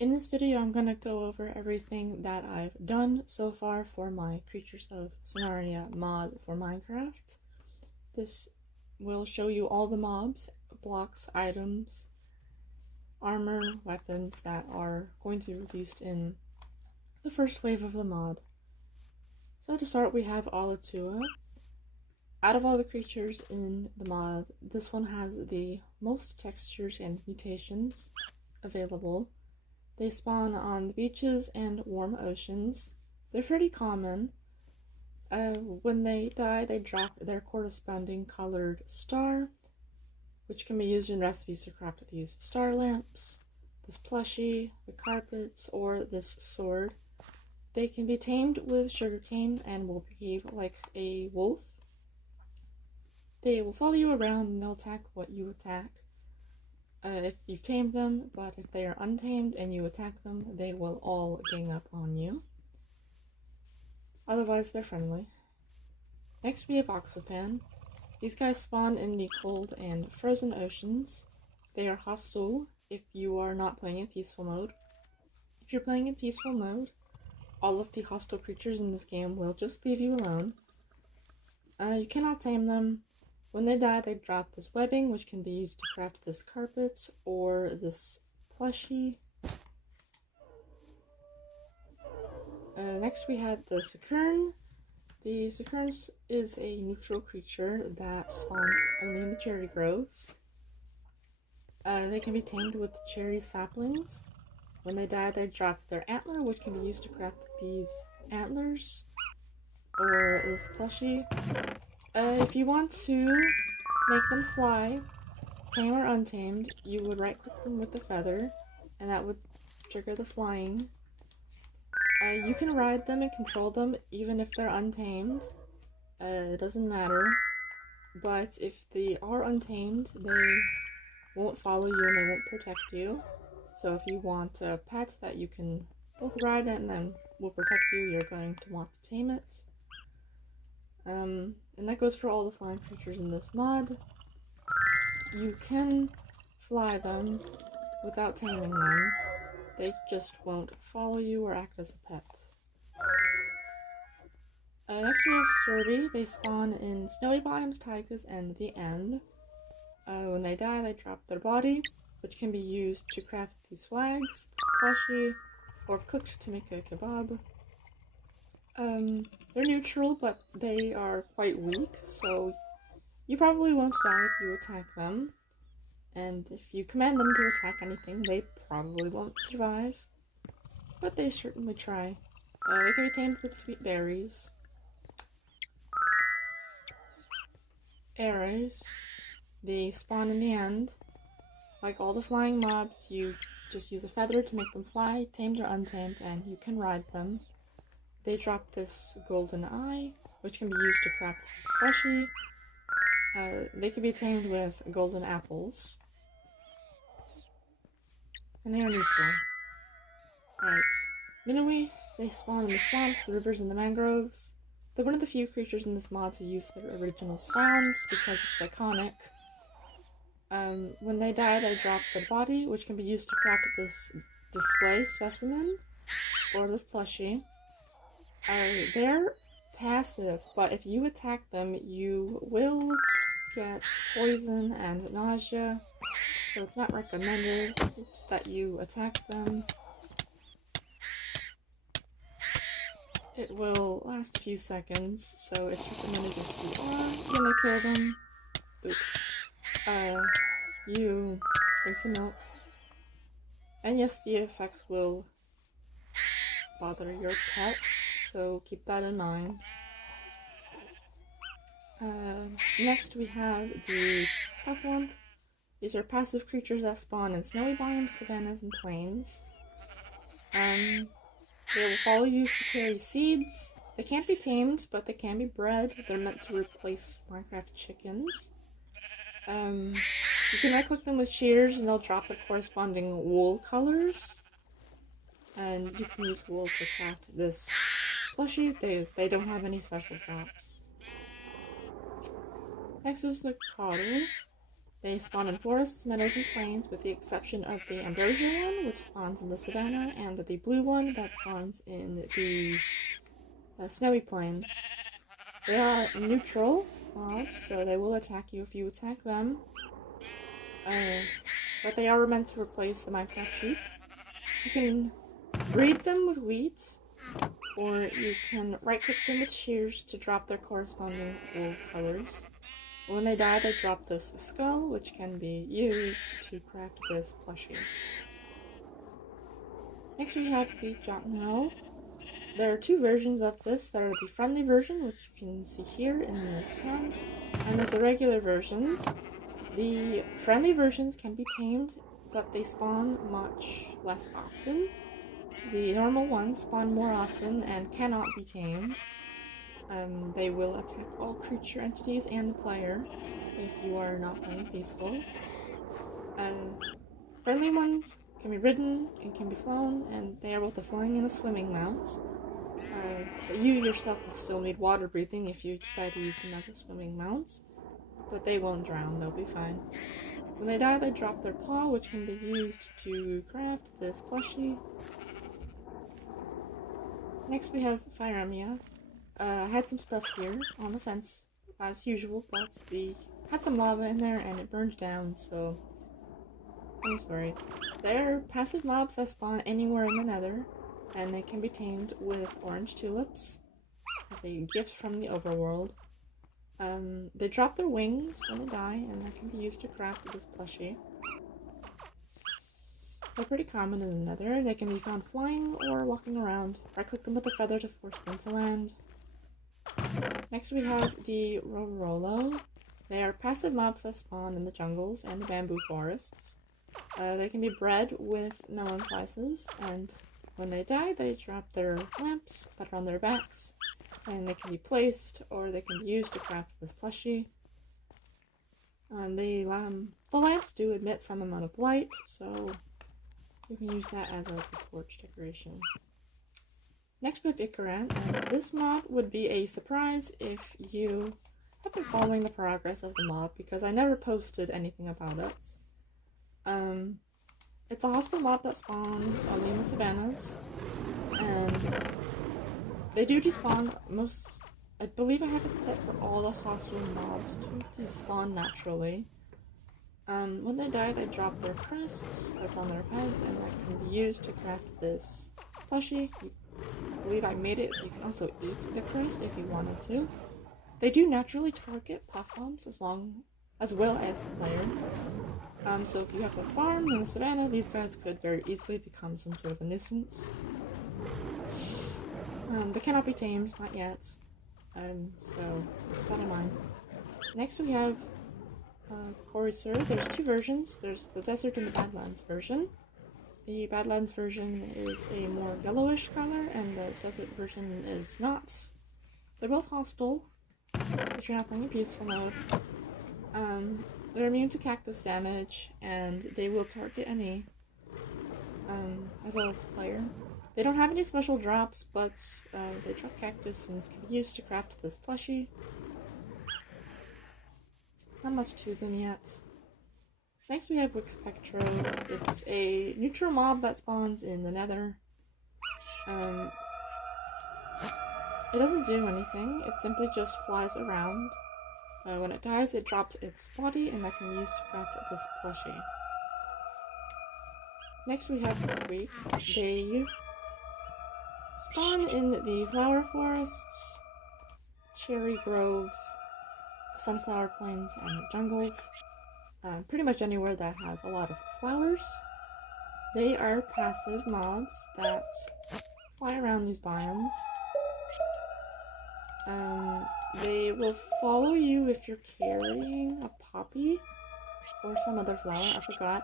In this video, I'm going to go over everything that I've done so far for my Creatures of Sonaria mod for Minecraft. This will show you all the mobs, blocks, items, armor, weapons that are going to be released in the first wave of the mod. So to start, we have Alatua. Out of all the creatures in the mod, this one has the most textures and mutations available. They spawn on the beaches and warm oceans. They're pretty common. When they die, they drop their corresponding colored star, which can be used in recipes to craft these star lamps, this plushie, the carpets, or this sword. They can be tamed with sugarcane and will behave like a wolf. They will follow you around and they'll attack what you attack. If you've tamed them, but if they are untamed and you attack them, they will all gang up on you. Otherwise, they're friendly. Next, we have Oxyphan. These guys spawn in the cold and frozen oceans. They are hostile if you are not playing in peaceful mode. If you're playing in peaceful mode, all of the hostile creatures in this game will just leave you alone. You cannot tame them. When they die, they drop this webbing, which can be used to craft this carpet or this plushie. Next we have the Sakern. The Sakern is a neutral creature that spawns only in the cherry groves. They can be tamed with cherry saplings. When they die, they drop their antler, which can be used to craft these antlers or this plushie. If you want to make them fly, tame or untamed, you would right click them with the feather, and that would trigger the flying. You can ride them and control them even if they're untamed. It doesn't matter. But if they are untamed, they won't follow you and they won't protect you. So if you want a pet that you can both ride it and then will protect you, you're going to want to tame it. And that goes for all the flying creatures in this mod. You can fly them without taming them. They just won't follow you or act as a pet. Next we have Sturdy. They spawn in snowy biomes, taigas, and the end. When they die, they drop their body, which can be used to craft these flags, this plushie, or cooked to make a kebab. They're neutral, but they are quite weak, so you probably won't die if you attack them. And if you command them to attack anything, they probably won't survive. But they certainly try. They can be tamed with sweet berries. Arrows. They spawn in the end. Like all the flying mobs, you just use a feather to make them fly, tamed or untamed, and you can ride them. They drop this golden eye, which can be used to craft this plushie. They can be tamed with golden apples. And they are neutral. Right. Minnowi, they spawn in the swamps, the rivers, and the mangroves. They're one of the few creatures in this mod to use their original sounds because it's iconic. When they die, they drop their body, which can be used to craft this display specimen or this plushie. They're passive, but if you attack them, you will get poison and nausea, so it's not recommended that you attack them. It will last a few seconds, so it's recommended if you are gonna kill them. You drink some milk. And yes, the effects will bother your pets, so keep that in mind. Next we have the Puffwomp. These are passive creatures that spawn in snowy biomes, savannas, and plains. They will follow you if you carry seeds. They can't be tamed, but they can be bred. They're meant to replace Minecraft chickens. You can right click them with shears and they'll drop the corresponding wool colors. And you can use wool to craft this plushie. They don't have any special drops. Next is the Coddle. They spawn in forests, meadows, and plains, with the exception of the ambrosia one, which spawns in the savanna, and the blue one that spawns in the snowy plains. They are neutral mobs, so they will attack you if you attack them. But they are meant to replace the Minecraft sheep. You can breed them with wheat, or you can right-click them with shears to drop their corresponding wool colors. When they die, they drop this skull, which can be used to craft this plushie. Next we have the Jotno. There are two versions of this. There are the friendly version, which you can see here in this pen, and there's the regular versions. The friendly versions can be tamed, but they spawn much less often. The normal ones spawn more often and cannot be tamed. They will attack all creature entities and the player if you are not playing peaceful. Friendly ones can be ridden and can be flown, and they are both a flying and a swimming mount. But you yourself will still need water breathing if you decide to use them as a swimming mount. But they won't drown, they'll be fine. When they die, they drop their paw, which can be used to craft this plushie. Next we have Firemia. I had some stuff here on the fence, as usual, but had some lava in there and it burned down, so I'm sorry. They're passive mobs that spawn anywhere in the Nether, and they can be tamed with orange tulips as a gift from the Overworld. They drop their wings when they die, and that can be used to craft this plushie. They're pretty common in the Nether. They can be found flying or walking around. Right-click them with a feather to force them to land. Next we have the Rorolo. They are passive mobs that spawn in the jungles and the bamboo forests. They can be bred with melon slices, and when they die, they drop their lamps that are on their backs, and they can be placed or they can be used to craft this plushie. The lamps do emit some amount of light, so you can use that as a torch decoration. Next we have Icaran, and this mob would be a surprise if you have been following the progress of the mob, because I never posted anything about it. It's a hostile mob that spawns only in the savannas, and they do despawn I believe I have it set for all the hostile mobs to despawn naturally. When they die, they drop their crests that's on their heads, and that can be used to craft this plushie. I believe I made it so you can also eat the crest if you wanted to. They do naturally target puff bombs as well as the player. So if you have a farm in the savannah, these guys could very easily become some sort of a nuisance. They cannot be tamed, not yet. So keep that in mind. Next we have CoS. There's two versions. There's the desert and the Badlands version. The Badlands version is a more yellowish color, and the desert version is not. They're both hostile if you're not playing in peaceful mode. They're immune to cactus damage, and they will target any, as well as the player. They don't have any special drops, but they drop cactus and can be used to craft this plushie. Not much to them yet. Next we have Wixpectro. It's a neutral mob that spawns in the Nether. It doesn't do anything, it simply just flies around. When it dies, it drops its body, and that can be used to craft this plushie. Next we have Weak. They spawn in the flower forests, cherry groves, sunflower plains, and jungles. Pretty much anywhere that has a lot of flowers. They are passive mobs that fly around these biomes. They will follow you if you're carrying a poppy or some other flower, I forgot.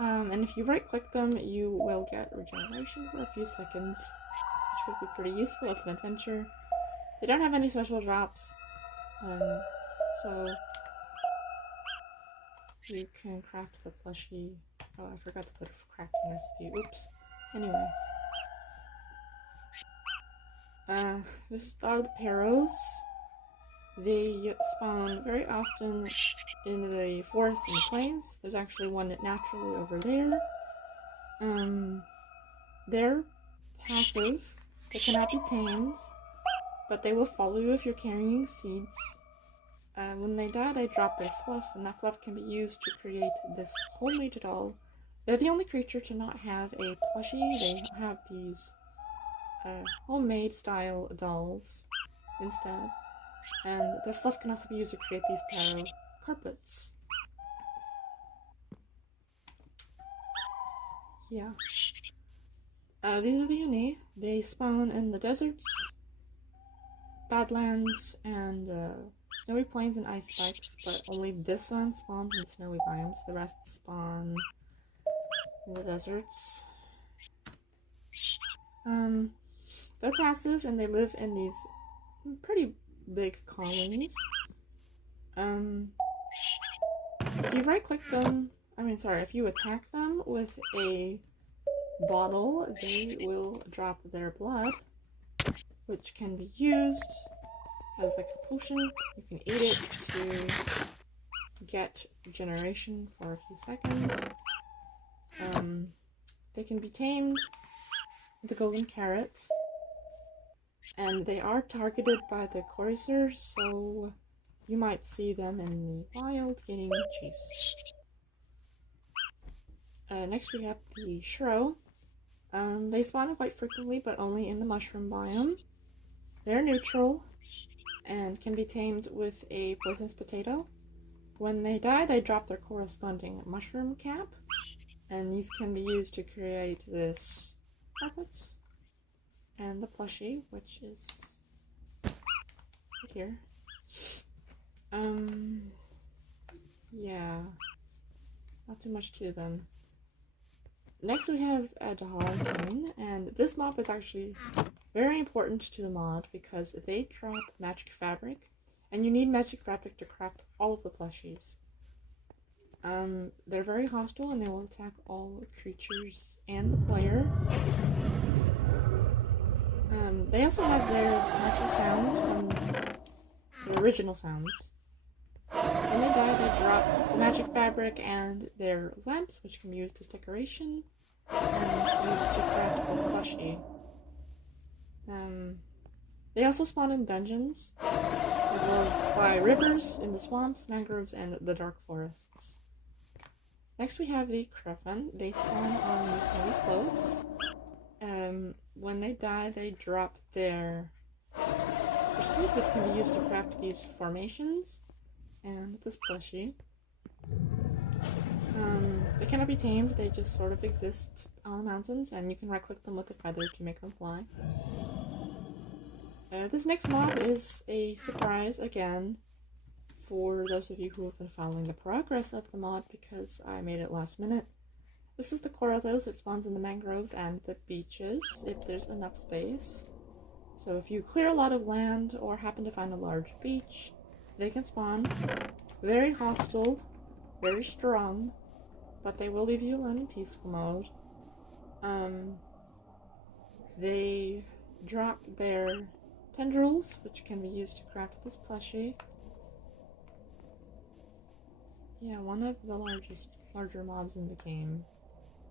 And if you right click them, you will get regeneration for a few seconds, which could be pretty useful as an adventure. They don't have any special drops, so you can craft the plushie. Oh, I forgot to put a crafting recipe. Oops. Anyway. This are the Paros. They spawn very often in the forests and the plains. There's actually one naturally over there. They're passive. They cannot be tamed, but they will follow you if you're carrying seeds. When they die, they drop their fluff, and that fluff can be used to create this homemade doll. They're the only creature to not have a plushie. They have these homemade style dolls instead. And the fluff can also be used to create these pyro carpets. Yeah. These are the uni. They spawn in the deserts, badlands, and snowy plains and ice spikes, but only this one spawns in the snowy biomes. The rest spawn in the deserts. They're passive and they live in these pretty big colonies. If you right-click them, if you attack them with a bottle, they will drop their blood, which can be used as like a potion. You can eat it to get regeneration for a few seconds. They can be tamed with the golden carrot, and they are targeted by the coursers, so you might see them in the wild getting chased. Next we have the shro. They spawn quite frequently, but only in the mushroom biome. They're neutral and can be tamed with a poisonous potato. When they die, they drop their corresponding mushroom cap, and these can be used to create this carpet and the plushie, which is right here. Yeah, not too much to them. Next we have a Warden, and this mob is actually very important to the mod because they drop magic fabric, and you need magic fabric to craft all of the plushies. They're very hostile and they will attack all creatures and the player. They also have their natural sounds from their original sounds. When they die, they drop the magic fabric and their lamps, which can be used as decoration and used to craft this plushie. They also spawn in dungeons, as well by rivers, in the swamps, mangroves, and the dark forests. Next we have the Griffin. They spawn on the snowy slopes. When they die, they drop their crystals, which can be used to craft these formations and this plushie. They cannot be tamed, they just sort of exist on the mountains, and you can right-click them with a feather to make them fly. This next mob is a surprise again for those of you who have been following the progress of the mod, because I made it last minute. This is the Corathos. It spawns in the mangroves and the beaches if there's enough space. So if you clear a lot of land or happen to find a large beach, they can spawn. Very hostile, very strong, but they will leave you alone in peaceful mode. They drop their tendrils, which can be used to craft this plushie. Yeah, one of the larger mobs in the game.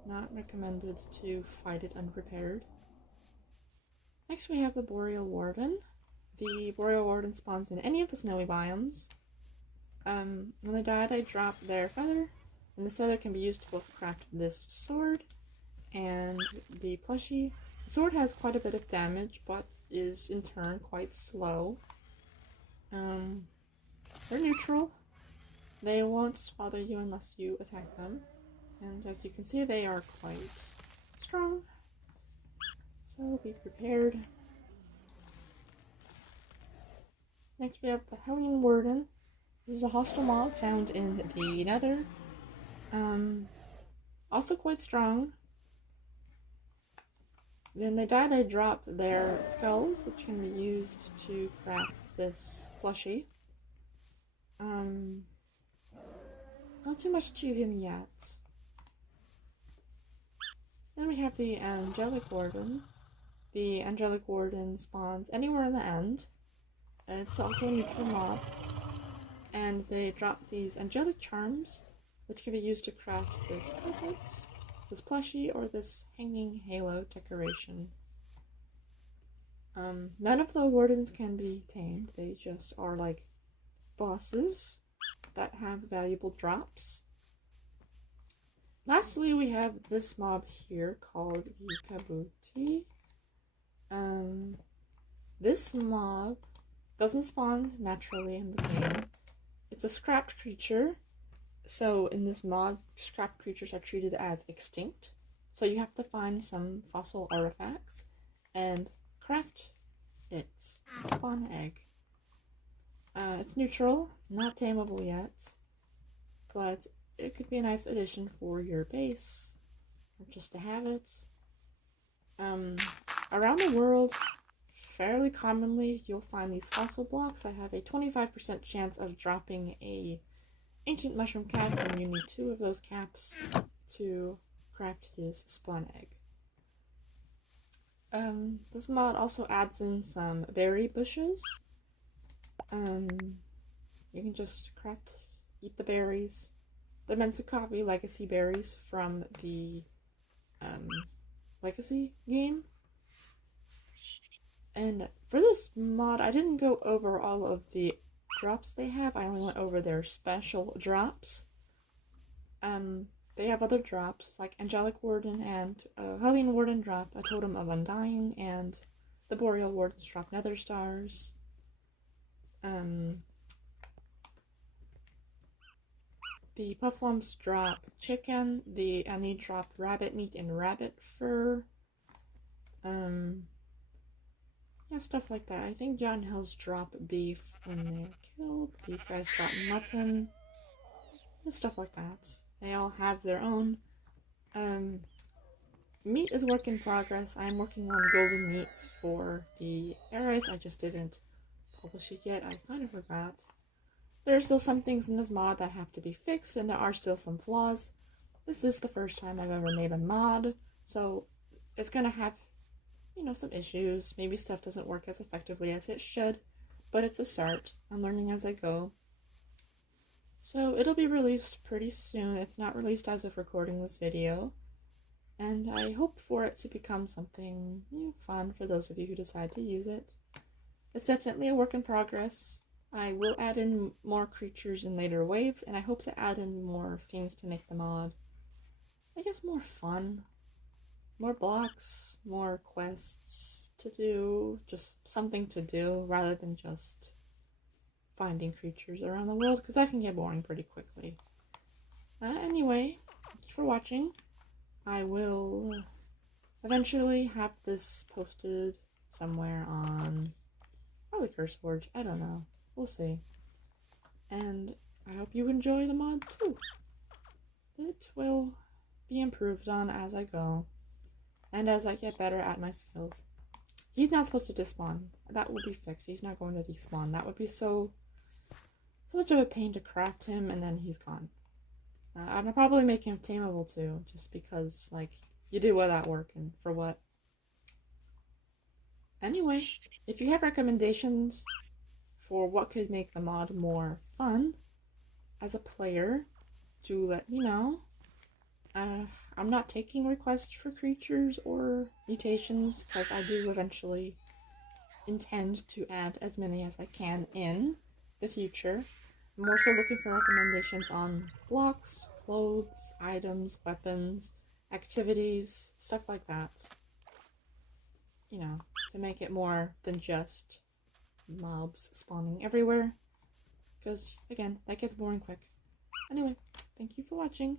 Not recommended to fight it unprepared. Next we have the Boreal Warden. The Boreal Warden spawns in any of the snowy biomes. When they die, they drop their feather, and this feather can be used to both craft this sword and the plushie. The sword has quite a bit of damage, but is in turn quite slow. They're neutral. They won't bother you unless you attack them. And as you can see, they are quite strong. So be prepared. Next we have the Hellion Warden. This is a hostile mob found in the Nether. Also quite strong. When they die, they drop their skulls, which can be used to craft this plushie. Not too much to him yet. Then we have the Angelic Warden. The Angelic Warden spawns anywhere in the end. It's also a neutral mob, and they drop these angelic charms, which can be used to craft this carpet, this plushie, or this hanging halo decoration. None of the wardens can be tamed. They just are like bosses that have valuable drops. Lastly, we have this mob here called the Kabuti. This mob doesn't spawn naturally in the game. It's a scrapped creature. So in this mod, scrapped creatures are treated as extinct. So you have to find some fossil artifacts and craft it. Spawn egg. It's neutral, not tameable yet, but it could be a nice addition for your base, or just to have it. Around the world, fairly commonly, you'll find these fossil blocks that have a 25% chance of dropping a ancient mushroom cap, and you need 2 of those caps to craft his spawn egg. This mod also adds in some berry bushes. You can just eat the berries. They're meant to copy legacy berries from the legacy game. And for this mod, I didn't go over all of the drops they have. I only went over their special drops. They have other drops, like Angelic Warden and Hellion Warden drop a Totem of Undying, and the Boreal Wardens drop Nether Stars. The Puffworms drop chicken, the Annie drop rabbit meat and rabbit fur. Yeah, stuff like that. I think John Hills drop beef when they're killed. These guys drop mutton. And stuff like that. They all have their own. Meat is work in progress. I'm working on golden meat for the arrows. I just didn't publish it yet. I kind of forgot. There are still some things in this mod that have to be fixed, and there are still some flaws. This is the first time I've ever made a mod, so it's gonna have, you know, some issues. Maybe stuff doesn't work as effectively as it should, but it's a start. I'm learning as I go. So it'll be released pretty soon. It's not released as of recording this video, and I hope for it to become something, you know, fun for those of you who decide to use it. It's definitely a work in progress. I will add in more creatures in later waves, and I hope to add in more things to make the mod, I guess, more fun. More blocks, more quests to do, just something to do rather than just finding creatures around the world, because that can get boring pretty quickly. Anyway, thank you for watching. I will eventually have this posted somewhere on probably CurseForge, I don't know. We'll see. And I hope you enjoy the mod too. It will be improved on as I go, and as I get better at my skills. He's not supposed to despawn. That will be fixed. He's not going to despawn. That would be so much of a pain to craft him, and then he's gone. I'll probably make him tameable too, just because, like, you do all that work, and for what? Anyway, if you have recommendations for what could make the mod more fun as a player, do let me know. I'm not taking requests for creatures or mutations, because I do eventually intend to add as many as I can in the future. I'm also looking for recommendations on blocks, clothes, items, weapons, activities, stuff like that. You know, to make it more than just mobs spawning everywhere, because, again, that gets boring quick. Anyway, thank you for watching,